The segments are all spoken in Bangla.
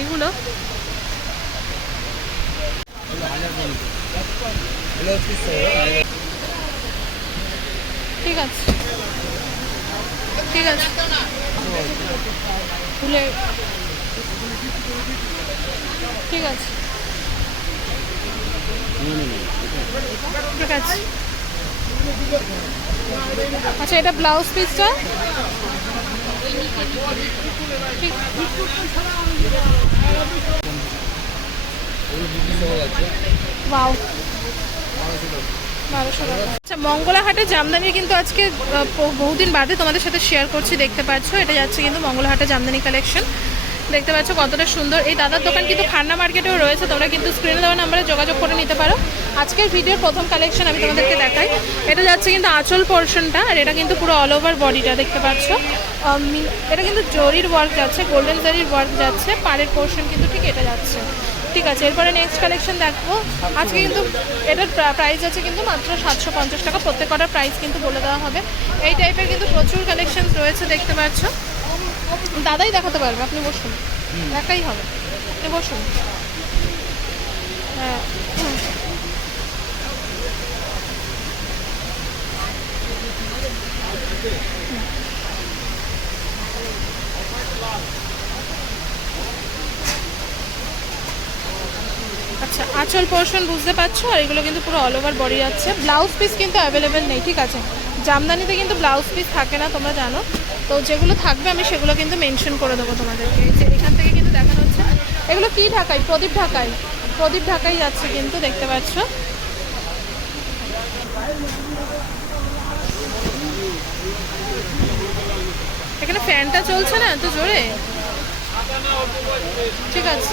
শাড়িগুলো। ঠিক আছে। ঠিক আছে। ঠিক আছে। ঠিক আছে। আচ্ছা এটা ব্লাউজ পিসটা আচ্ছা মঙ্গলাহাটে জামদানি কিন্তু আজকে বহুদিন বাদে তোমাদের সাথে শেয়ার করছি, দেখতে পাচ্ছ, এটা যাচ্ছে কিন্তু মঙ্গলাহাটে জামদানি কালেকশন দেখতে পাচ্ছ কতটা সুন্দর। এই দাদার দোকান কিন্তু খান্না মার্কেটেও রয়েছে, তোমরা কিন্তু স্ক্রিনে দেওয়া নাম্বারে যোগাযোগ করে নিতে পারো। আজকের ভিডিওর প্রথম কালেকশন আমি তোমাদেরকে দেখাই। এটা যাচ্ছে কিন্তু আঁচল পোর্শনটা আর এটা কিন্তু পুরো অল ওভার বডিটা দেখতে পাচ্ছ। এটা কিন্তু জরির ওয়ার্ক যাচ্ছে গোল্ডেন জরির ওয়ার্ক যাচ্ছে, পাড়ের পোর্শন কিন্তু ঠিক এটা যাচ্ছে। ঠিক আছে, এরপরে নেক্সট কালেকশন দেখব। আজকে কিন্তু এটার প্রাইস আছে কিন্তু মাত্র সাতশো পঞ্চাশ টাকা। প্রত্যেক কটার প্রাইস কিন্তু বলে দেওয়া হবে। এই টাইপের কিন্তু প্রচুর কালেকশন রয়েছে দেখতে পাচ্ছ। দাদাই দেখাতে পারবে আপনি বসুন। একাই হবে। আপনি বসুন। হ্যাঁ। আচ্ছা আঁচল পোর্শন বুঝতে পারছ? আর এগুলো কিন্তু পুরো অল ওভার বডি যাচ্ছে ব্লাউজ পিস কিন্তু অ্যাভেলেবেল নেই ঠিক আছে? জামদানিতে কিন্তু ব্লাউজ পিস থাকে না তোমরা জানো। তো যেগুলো থাকবে আমি সেগুলো কিন্তু মেনশন করে দেবো তোমাদেরকে। যে এখান থেকে কিন্তু দেখানো হচ্ছে। এগুলো কি ঢাকাই প্রদীপ ঢাকাই প্রদীপ ঢাকাই যাচ্ছে কিন্তু, দেখতে পাচ্ছ। এখানে ফ্যানটা চলছে না এত জোরে? ঠিক আছে।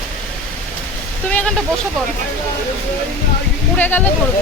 তুমি এখানটা বসে পড়ো উড়ে গেলে ধরবে।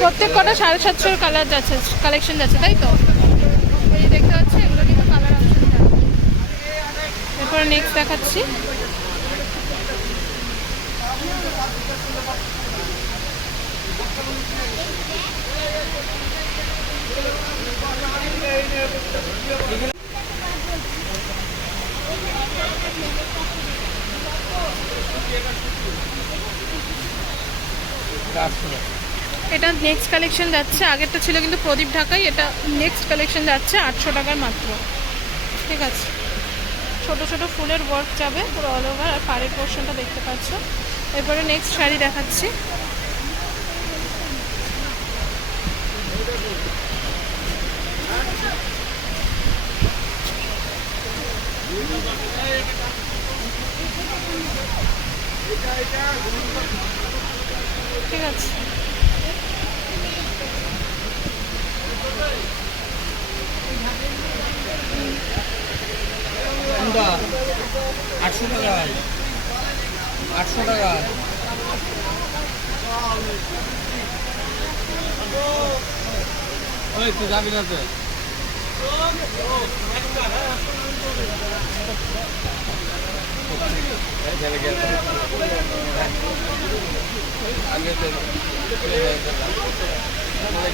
প্রত্যেক কটা সাড়ে সাতশোর কালার যাচ্ছে কালেকশন যাচ্ছে তাই তো? এই দেখতে পাচ্ছি? এগুলো কালার অপশন যাচ্ছে এরপর নেক্সট দেখাচ্ছি। এটা নেক্সট কালেকশন যাচ্ছে, আগেরটা ছিল কিন্তু প্রদীপ ঢাকাই, এটা নেক্সট কালেকশন যাচ্ছে আটশো টাকার মাত্র। ঠিক আছে? ছোট ছোট ফুলের ওয়ার্ক যাবে, পুরো অল ওভার আর পাড়ের পোর্শনটা দেখতে পাচ্ছ। এরপরে নেক্সট শাড়ি দেখাচ্ছি। ঠিক আছে? আটশো টাকায় আটশো টাকা। ওই তুই যাবি না তো? আগে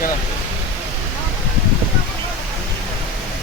গেলাম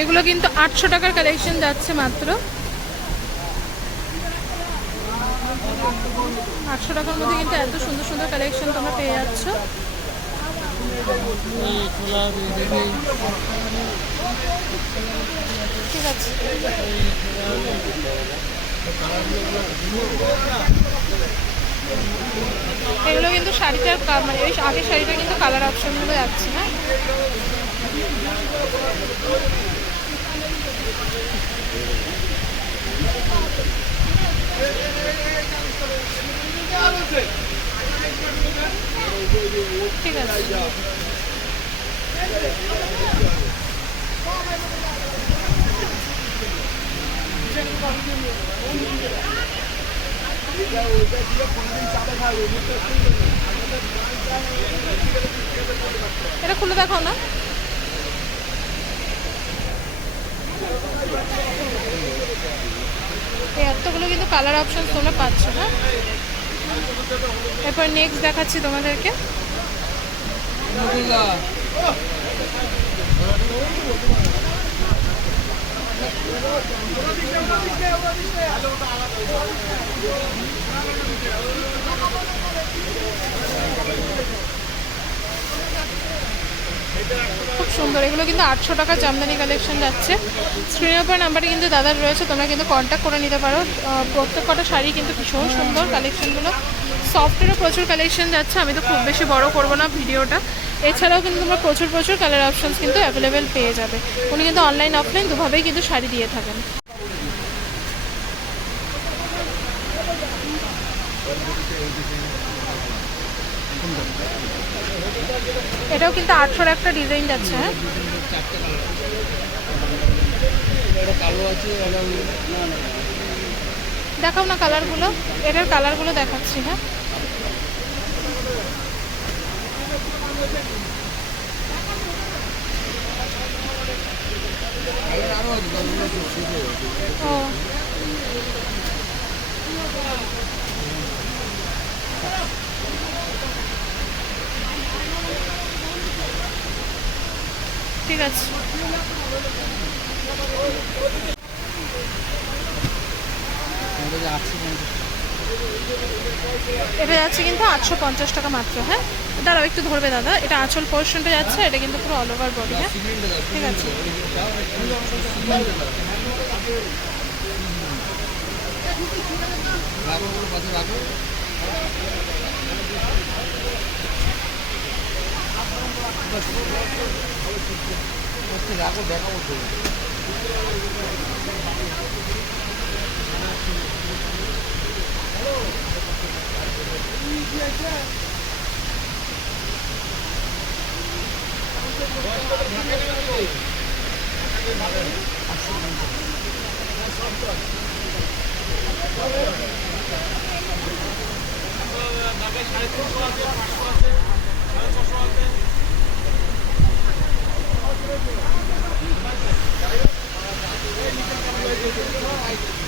এগুলো কিন্তু আটশো টাকার কালেকশন যাচ্ছে মাত্র। আটশো টাকার মধ্যে কিন্তু এত সুন্দর সুন্দর কালেকশন তোমরা পেয়ে যাচ্ছ। ঠিক আছে এগুলো কিন্তু শাড়িটার মানে ওই আগের শাড়িটা কিন্তু কালার অপশনগুলো যাচ্ছে, না? ঠিক আছে। এটা খুলে দেখাও না। এই এতগুলো কিন্তু কালার অপশন তোমরা পাচ্ছ হ্যাঁ এরপর নেক্সট দেখাচ্ছি তোমাদেরকে। খুব সুন্দর। এগুলো কিন্তু আটশো টাকা জামদানি কালেকশন যাচ্ছে। স্ক্রিনের উপর নাম্বারটা কিন্তু দাদার রয়েছে, তোমরা কিন্তু কন্ট্যাক্ট করে নিতে পারো। প্রত্যেক কটা শাড়ি কিন্তু ভীষণ সুন্দর কালেকশনগুলো সফটেরও প্রচুর কালেকশন যাচ্ছে, আমি তো খুব বেশি বড় করব না ভিডিওটা। এছাড়াও কিন্তু তোমরা প্রচুর প্রচুর কালার অপশানস কিন্তু অ্যাভেলেবেল পেয়ে যাবে। উনি কিন্তু অনলাইন অফলাইন দুভাবেই কিন্তু শাড়ি দিয়ে থাকেন। এটাও কিন্তু আটশোর একটা ডিজাইন যাচ্ছে হ্যাঁ? দেখাও না কালারগুলো এটার কালারগুলো দেখাচ্ছি হ্যাঁ কালার আরও আছে দশগুলো শেষ হয়ে গেছে ও ঠিক আছে। আটশো পঞ্চাশ এটা যাচ্ছে কিন্তু আটশো পঞ্চাশ টাকা মাত্র হ্যাঁ? দাঁড়াও, একটু ধরবে দাদা। এটা আঁচল পোর্শনটা যাচ্ছে, এটা কিন্তু পুরো অল ওভার বডি হ্যাঁ? ঠিক আছে। সিগন্যালটা দাও রাখো ওগুলো পাশে রাখো আচ্ছা, রাখো দেখাবো তো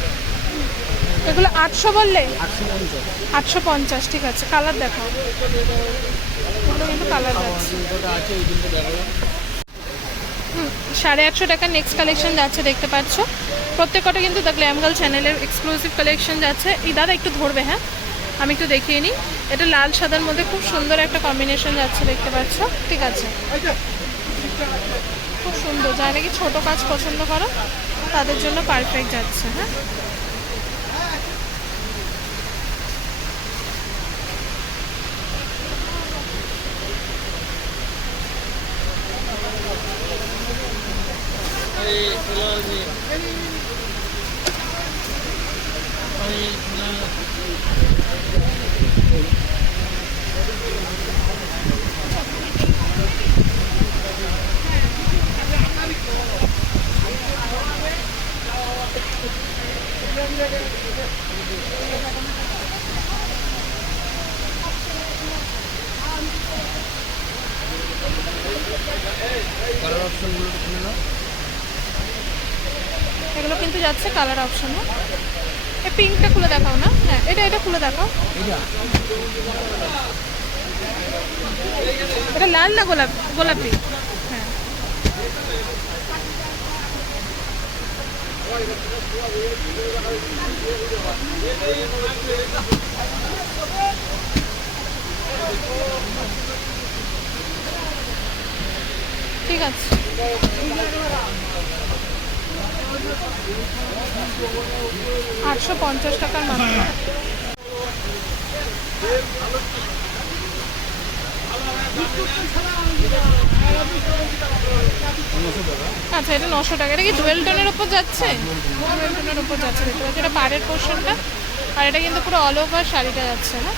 এগুলো আটশো বললে? আটশো পঞ্চাশ। ঠিক আছে। কালার দেখাও। কিন্তু কালার আছে সাড়ে আটশো টাকার নেক্সট কালেকশন যাচ্ছে দেখতে পাচ্ছ। প্রত্যেকটা কিন্তু দ্য গ্ল্যামগার্ল চ্যানেলের এক্সক্লুসিভ কালেকশন যাচ্ছে। এই দাদা একটু ধরবে হ্যাঁ? আমি একটু দেখিয়ে নিই। এটা লাল সাদার মধ্যে খুব সুন্দর একটা কম্বিনেশন যাচ্ছে দেখতে পাচ্ছ? ঠিক আছে। খুব সুন্দর। যারা নাকি ছোটো কাজ পছন্দ করো তাদের জন্য পারফেক্ট যাচ্ছে হ্যাঁ? কালার অপশনগুলো খুলে নাও এগুলো কিন্তু যাচ্ছে কালার অপশন এই পিঙ্কটা খুলে দেখাও না। হ্যাঁ এটা এটা খুলে দেখাও। এটা লাল না গোলাপ, গোলাপি? হ্যাঁ। ঠিক আছে। আটশো পঞ্চাশ টাকার মাত্র আচ্ছা এটা নশো টাকা। এটা কি ডুয়েল টোনের ওপর যাচ্ছে? ডুয়েল টোনের ওপর যাচ্ছে, দেখতে পাচ্ছি। এটা পাড়ের পোর্শনটা আর এটা কিন্তু পুরো অল ওভার শাড়িটা যাচ্ছে হ্যাঁ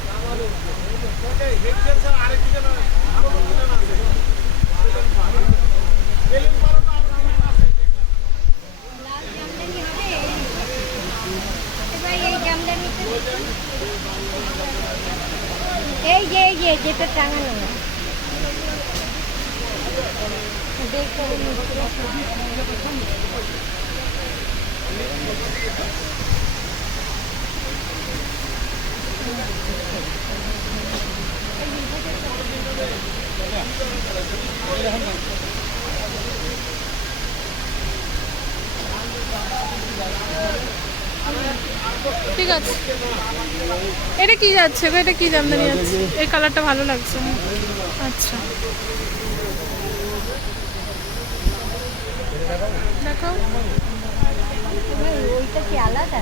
এই যে এই যে যেটা টাঙানো। বের করে নিচ্ছি। ঠিক আছে। এটা কি যাচ্ছে গো? এটা কি জামদানি যাচ্ছে এই কালারটা ভালো লাগছে আচ্ছা। দেখাও ওইটা কি আলাদা?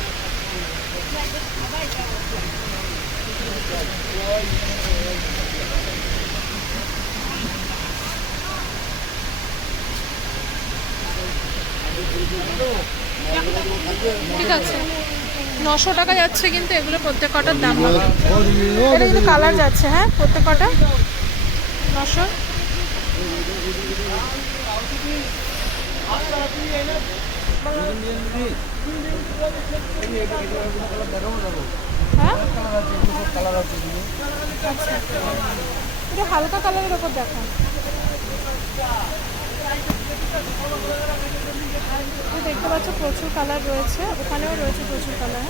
ঠিক আছে। নশো টাকা যাচ্ছে কিন্তু এগুলো প্রত্যেক কটার দাম এটা কিন্তু কালার যাচ্ছে হ্যাঁ? প্রত্যেক কটা? নশো? এটা হালকা কালারের ওপর দেখা এই দেখতে পাচ্ছ, প্রচুর কালার রয়েছে। ওখানেও রয়েছে প্রচুর কালার।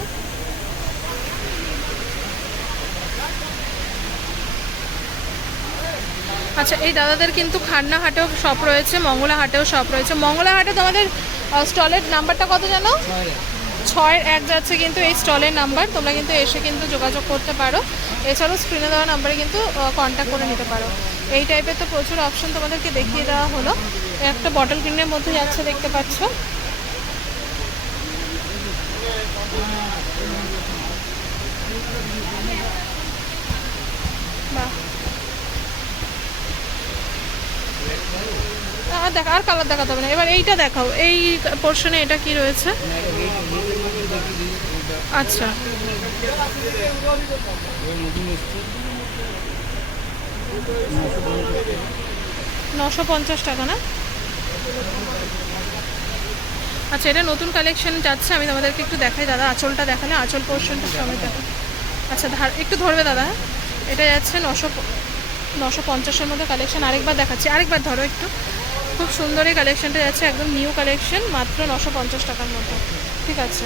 আচ্ছা এই দাদাদের কিন্তু খান্না হাটেও শপ রয়েছে মঙ্গলা হাটেও শপ রয়েছে। মঙ্গলা হাটে তোমাদের স্টলের নাম্বারটা কত জানো? ছয়ের এক। যাচ্ছে কিন্তু এই স্টলের নাম্বার তোমরা কিন্তু এসে কিন্তু যোগাযোগ করতে পারো। এছাড়াও স্ক্রিনে দেওয়া নাম্বারে কিন্তু কন্ট্যাক্ট করে নিতে পারো। এই টাইপের তো প্রচুর অপশন তোমাদেরকে দেখিয়ে দেওয়া হলো। একটা বটল গ্রিনের মধ্যে যাচ্ছে দেখতে পাচ্ছ। আর দেখা আর কালার দেখাতে হবে না। এবার এইটা দেখাও। এই পোর্শনে এটা কি রয়েছে? আচ্ছা। নশো পঞ্চাশ টাকা না? আচ্ছা এটা নতুন কালেকশন যাচ্ছে। আমি তোমাদেরকে একটু দেখাই দাদা। আঁচলটা দেখালে আঁচল পোর্শনটা সবাই দেখো। আচ্ছা ধার একটু ধরবে দাদা? এটা যাচ্ছে নশো নশো পঞ্চাশের মধ্যে কালেকশন আরেকবার দেখাচ্ছি। আরেকবার ধরো একটু। খুব সুন্দর এই কালেকশনটা যাচ্ছে, একদম নিউ কালেকশন মাত্র নশো পঞ্চাশ টাকার মতো। ঠিক আছে?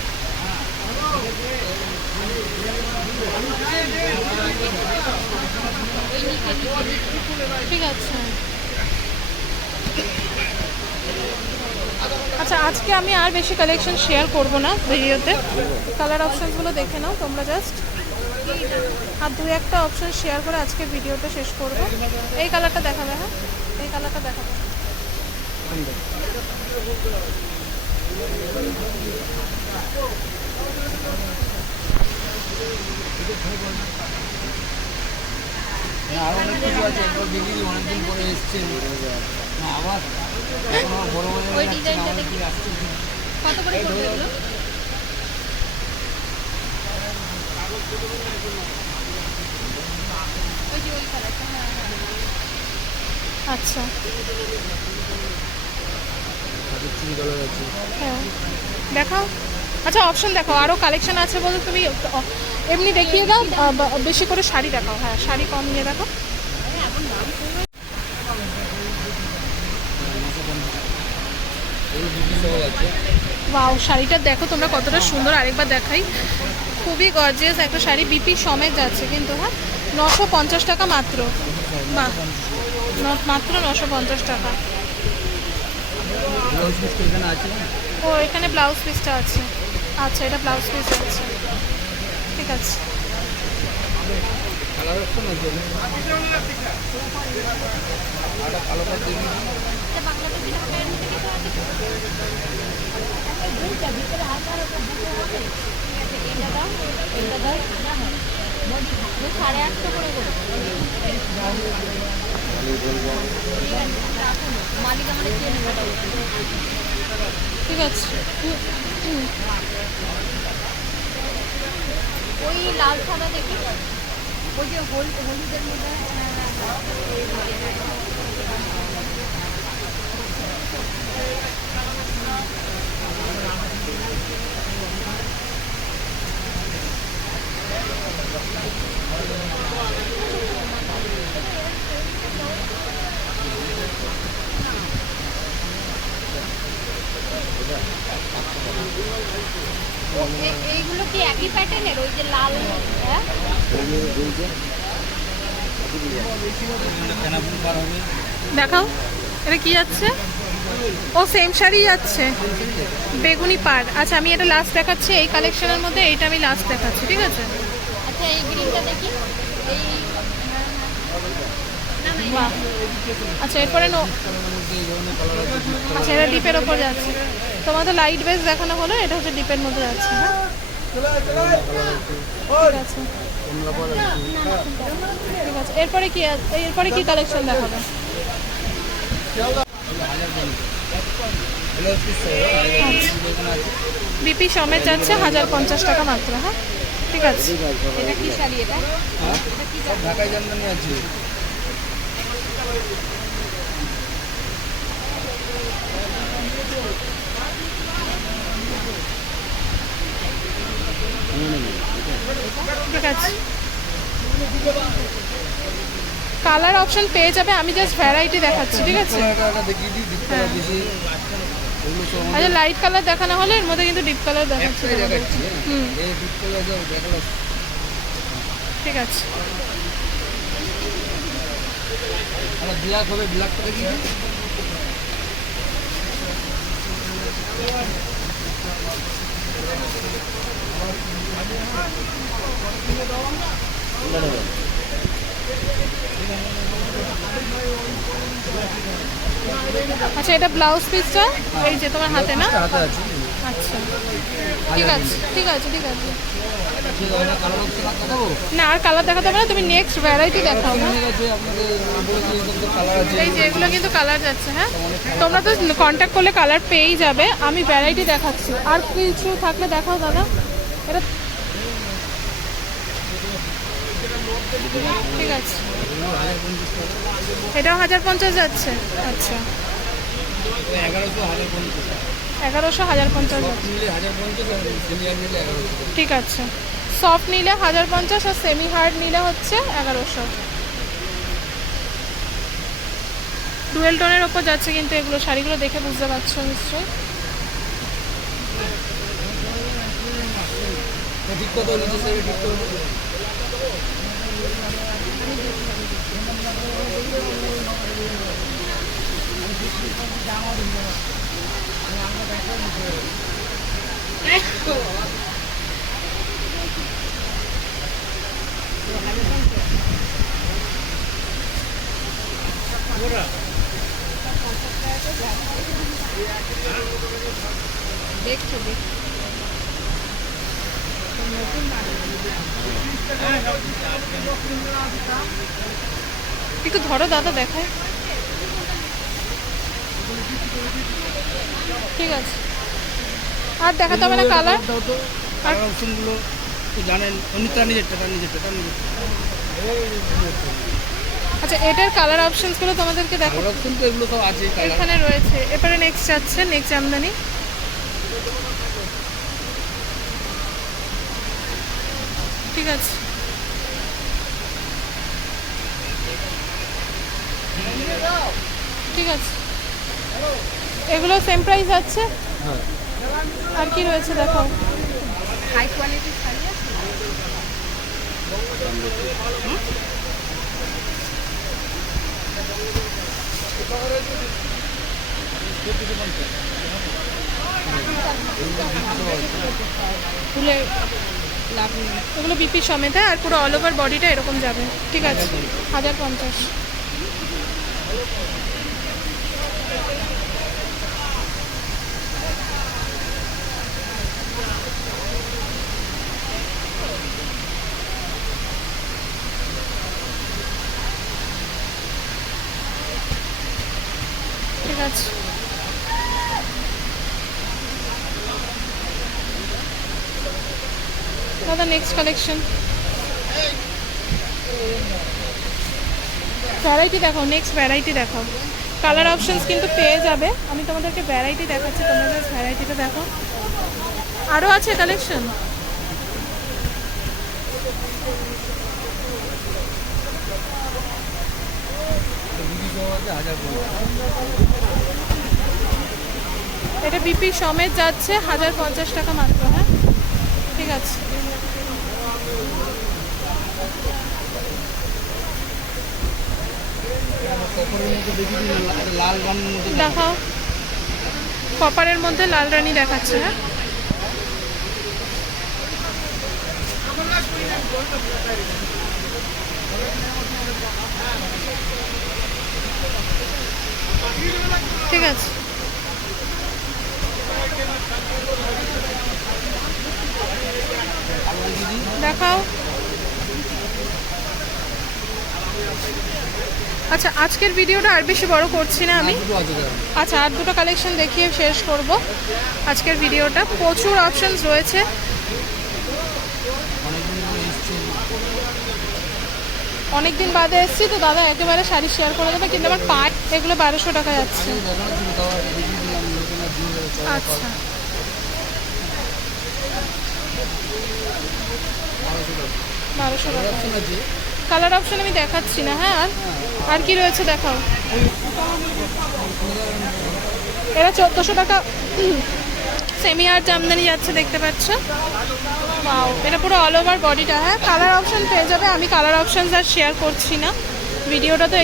ঠিক আছে আচ্ছা আজকে আমি আর বেশি কালেকশন শেয়ার করব না ভিডিওতে। কালার অপশনসগুলো দেখে নাও তোমরা জাস্ট আর দু একটা অপশন শেয়ার করে আজকে ভিডিওটা শেষ করব। এই কালারটা দেখাবে হ্যাঁ? এই কালারটা দেখাবে। না, আরও অনেক কিছু আছে একবার দেখি অনেকদিন পরে এসছে। আবার বড় আসছে। কত করে পড়বে এগুলো? হ্যাঁ হ্যাঁ। আচ্ছা। হ্যাঁ। দেখাও। আচ্ছা অপশন দেখাও আরও কালেকশন আছে বলে তুমি এমনি দেখিয়ে দাও বেশি করে শাড়ি দেখাও হ্যাঁ শাড়ি কম নিয়ে দেখো। ওয়াও শাড়িটা দেখো তোমরা কতটা সুন্দর আরেকবার দেখাই। খুবই গর্জিয়াস একটা শাড়ি বিপি সমেত যাচ্ছে কিন্তু হ্যাঁ নশো পঞ্চাশ টাকা মাত্র। মাত্র নশো পঞ্চাশ টাকা। ও এখানে ব্লাউজ পিসটা আছে। আচ্ছা এটা ব্লাউজ পিস আছে ঠিক আছে। সাড়ে আটশো করে মালিক আমাদের নেবে? আছে হুম, হুম। ওই লাল সাদা দেখি ওই যে হল হলুদের মধ্যে ও, এ- এইগুলো কি একই প্যাটার্নের ওই যে লাল হ্যাঁ? দেখাও। এটা কি যাচ্ছে? ও সেম শাড়ি যাচ্ছে। বেগুনি পাড়। আচ্ছা আমি এটা লাস্ট দেখাচ্ছি এই কালেকশনের মধ্যে এইটা আমি লাস্ট দেখাচ্ছি ঠিক আছে? আচ্ছা এই গ্রিনটা দেখি। এই বাহ। আচ্ছা এরপরে নো আচ্ছা এটা ডিপের ওপর যাচ্ছে। তোমাদের লাইট বেস দেখানো হলো এটা হচ্ছে ডিপের মধ্যে যাচ্ছে হ্যাঁ? ঠিক আছে। এরপরে কি এরপরে কি কালেকশন দেখাবে? বিপি সমেত যাচ্ছে হাজার পঞ্চাশ টাকা মাত্র হ্যাঁ? ঠিক আছে। এটা কি শাড়ি এটা? হ্যাঁ? ঢাকায় জামদানি আছে কালার অপশন পেয়ে যাবে আমি জাস্ট ভ্যারাইটি দেখাচ্ছি ঠিক আছে? সব আচ্ছা লাইট কালার দেখানো হলে এর মধ্যে কিন্তু ডিপ কালার দেখাচ্ছে। হুম। ঠিক আছে। ব্ল্যাক হবে ব্ল্যাকটা দেখিয়ে দিই আচ্ছা এটা ব্লাউজ পিসটা? এই যে তোমার হাতে না? আচ্ছা। ঠিক আছে ঠিক আছে ঠিক আছে। না, আর কালার দেখাতে হবে না, তুমি নেক্সট ভ্যারাইটি দেখাও আছে এই যে এগুলো কিন্তু কালার যাচ্ছে হ্যাঁ? তোমরা তো কন্ট্যাক্ট করলে কালার পেয়েই যাবে, আমি ভ্যারাইটি দেখাচ্ছি। আর কিছু থাকলে দেখাও, দাদা। এটা ঠিক আছে। এটাও হাজার পঞ্চাশ যাচ্ছে। আচ্ছা। এগারোশো হাজার পঞ্চাশ ঠিক আছে। সফট নিলে হাজার পঞ্চাশ আর সেমি হার্ড নিলে হচ্ছে এগারোশো। ডুয়েল টোনের ওপর যাচ্ছে কিন্তু এগুলো, শাড়িগুলো দেখে বুঝতে পারছ নিশ্চয়ই। ঠিক কত নিচে সেবে ঠিক করব দেখছ দেখছ একটু ধরো দাদা দেখায় ঠিক আছে। আর দেখাতে হবে না কালার তো অপশনগুলো জানেন। নিজেরটা নিজেরটা নিজেরটা। আচ্ছা এটার কালার অপশনসগুলো তোমাদেরকে দেখো কালার অপশন তো এগুলো সব আছে এখানে রয়েছে এবারে নেক্সট যাচ্ছে নেক্সট জামদানি ঠিক আছে। ঠিক আছে। এগুলো সেম প্রাইস আছে? হ্যাঁ। আর কি রয়েছে দেখো। হাই কোয়ালিটির শাড়ি আছে? ফুলে লাভ নেই। ওগুলো বিপি সমেত হ্যাঁ, আর পুরো অল ওভার বডিটা এরকম যাবে। ঠিক আছে হাজার পঞ্চাশ ঠিক আছে দাদা নেক্সট কালেকশন ভ্যারাইটি দেখো নেক্সট ভ্যারাইটি দেখো। কালার অপশনস কিন্তু পেয়ে যাবে। আমি তোমাদেরকে ভ্যারাইটি দেখাচ্ছি, তোমরা ভ্যারাইটিটা দেখো। আরও আছে কালেকশন এটা বিপি সমেত যাচ্ছে, হাজার পঞ্চাশ টাকা মাত্র হ্যাঁ? ঠিক আছে কপরের মধ্যে দেখি দিন না, একটা লাল বানের মধ্যে দেখাও। কপারের মধ্যে লাল রানী দেখাচ্ছে হ্যাঁ? ঠিক আছে। দেখাও। আচ্ছা আজকের ভিডিওটা আর বেশি বড় করছি না আমি। আচ্ছা আর দুটো কালেকশন দেখিয়ে শেষ করব। আজকের ভিডিওটা। প্রচুর অপশনস রয়েছে। অনেকদিন অনেক দিন বাদে এসেছি তো দাদা একেবারে শাড়ি শেয়ার করে দেবে কিন্তু আমার পাট এগুলো বারোশো টাকা। যাচ্ছে আচ্ছা বারোশো টাকা। কালার অপশন আমি দেখাচ্ছি না হ্যাঁ? আর আর কি রয়েছে দেখাও? এরা চোদ্দোশো টাকা সেমি আর জামদানি যাচ্ছে, দেখতে পাচ্ছ? বাও এটা পুরো অল ওভার বডিটা হ্যাঁ? কালার অপশন পেয়ে যাবে, আমি কালার অপশন আর শেয়ার করছি না। ভিডিওটা তো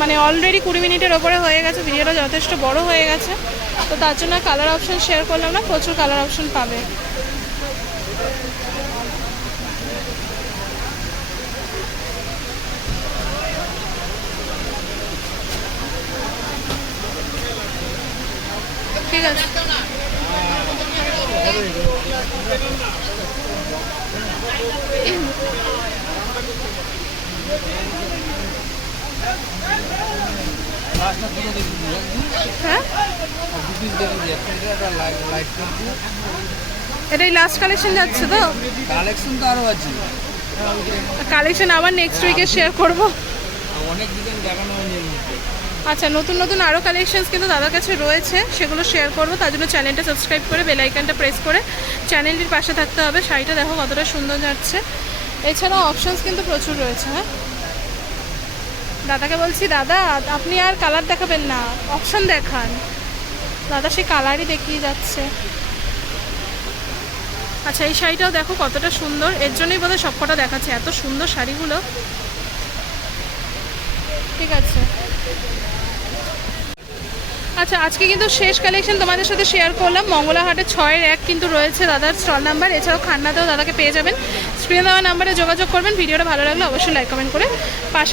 মানে অলরেডি কুড়ি মিনিটের ওপরে হয়ে গেছে ভিডিওটা যথেষ্ট বড় হয়ে গেছে। তো তার জন্য কালার অপশন শেয়ার করলাম না, প্রচুর কালার অপশন পাবে ঠিক আছে লাস্টটা দুটো দেখি দিই একদম হ্যাঁ আর দু পিস দেখে দিই একটা এটা একটা লাইট লাইট করছি এটাই লাস্ট কালেকশন যাচ্ছে তো? কালেকশন তো আরও আছে কালেকশন আবার নেক্সট উইকে শেয়ার করব। অনেক ডিজাইন দেখানো আচ্ছা নতুন নতুন আরও কালেকশনস কিন্তু দাদার কাছে রয়েছে, সেগুলো শেয়ার করব। তার জন্য চ্যানেলটা সাবস্ক্রাইব করে বেল আইকনটা প্রেস করে চ্যানেলটির পাশে থাকতে হবে। শাড়িটা দেখো কতটা সুন্দর যাচ্ছে। এছাড়াও অপশনস কিন্তু প্রচুর রয়েছে হ্যাঁ? দাদাকে বলছি, দাদা, আপনি আর কালার দেখাবেন না অপশন দেখান। দাদা সেই কালারই দেখিয়ে যাচ্ছে। আচ্ছা এই শাড়িটাও দেখো কতটা সুন্দর। এর জন্যই বোধহয় সবকটা দেখাচ্ছে। এত সুন্দর শাড়িগুলো। ঠিক আছে। আচ্ছা আজকে কিন্তু শেষ কালেকশন তোমাদের সাথে শেয়ার করলাম। মঙ্গলাহাটে ছয়ের এক কিন্তু রয়েছে দাদার স্টল নাম্বার এছাড়াও খান্নাতেও দাদাকে পেয়ে যাবেন। স্ক্রিনে দেওয়া নাম্বারে যোগাযোগ করবেন। ভিডিওটা ভালো লাগলে অবশ্যই লাইক কমেন্ট করে পাশে